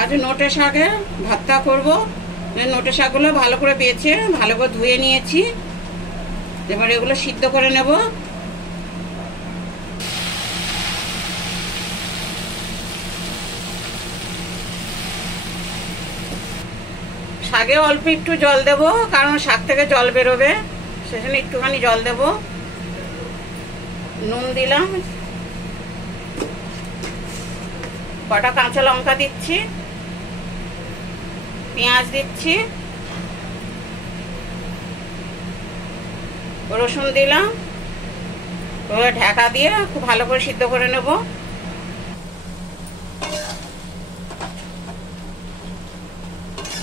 আজ নোটে শাকে ভর্তা করব। নোটে শাকগুলো ভালো করে বেছে ভালো করে ধুয়ে নিয়েছি। এবার এগুলো সিদ্ধ করে নেব। শাকে অল্প একটু জল দেব, কারণ শাক থেকে জল বেরোবে, সেজন্য একটুখানি জল দেব। নুন দিলাম, কটা কাঁচা লঙ্কা দিচ্ছি, পেঁয়াজ দিচ্ছি, রসুন দিলাম। ওই ঢাকা দিয়ে খুব ভালো করে সিদ্ধ করে নেব।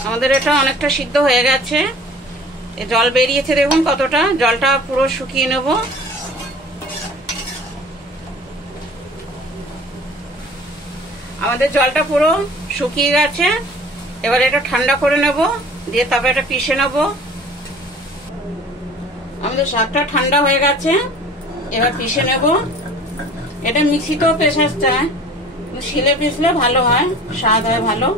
আমাদের এটা অনেকটা সিদ্ধ হয়ে গেছে। জল বেরিয়েছে, দেখুন কতটা। জলটা পুরো শুকিয়ে নেব। আমাদের জলটা পুরো শুকিয়ে গেছে। এবার এটা ঠান্ডা করে নেব, দিয়ে তারপরে এটা পিষে নেব। আমাদের শাকটা ঠান্ডা হয়ে গেছে, এবার পিষে নেব। এটা মিক্সিতেও পেশা যায়, শিলে পিষলে ভালো হয়, স্বাদ হয় ভালো।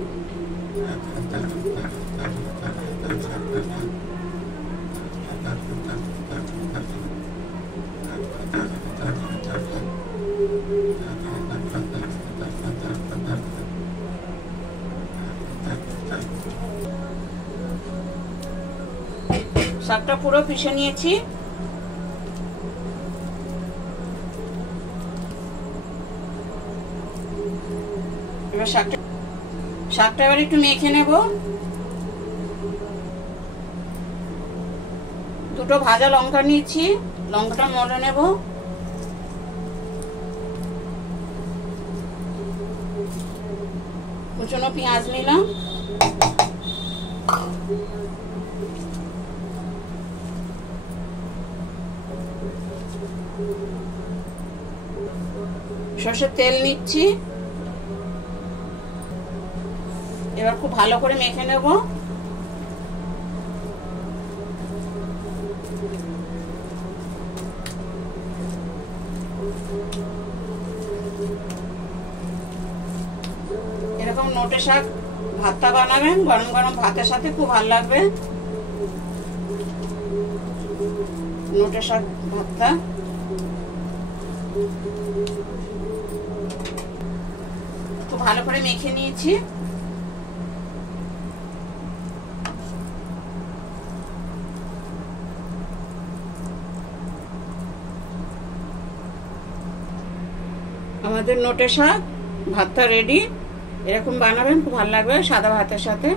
শাকটা পুরো পিষে নিয়েছি। এবার শাকটা এবার একটু মেখে নেব। দুটো ভাজা লঙ্কা নিয়েছি, লঙ্কাটা মলে নেব। কুচনো পেঁয়াজ নিলাম, সরষের তেল নিচ্ছি। এবার খুব ভালো করে মেখে নেব। এরকম নোটে শাক ভর্তা বানাবেন, গরম গরম ভাতের সাথে খুব ভালো লাগবে। নোটে শাক ভর্তা খুব ভালো করে মেখে নিয়েছি। আমাদের নোটে শাক ভর্তা রেডি। এরকম বানাবেন, খুব ভালো লাগবে সাদা ভাতের সাথে।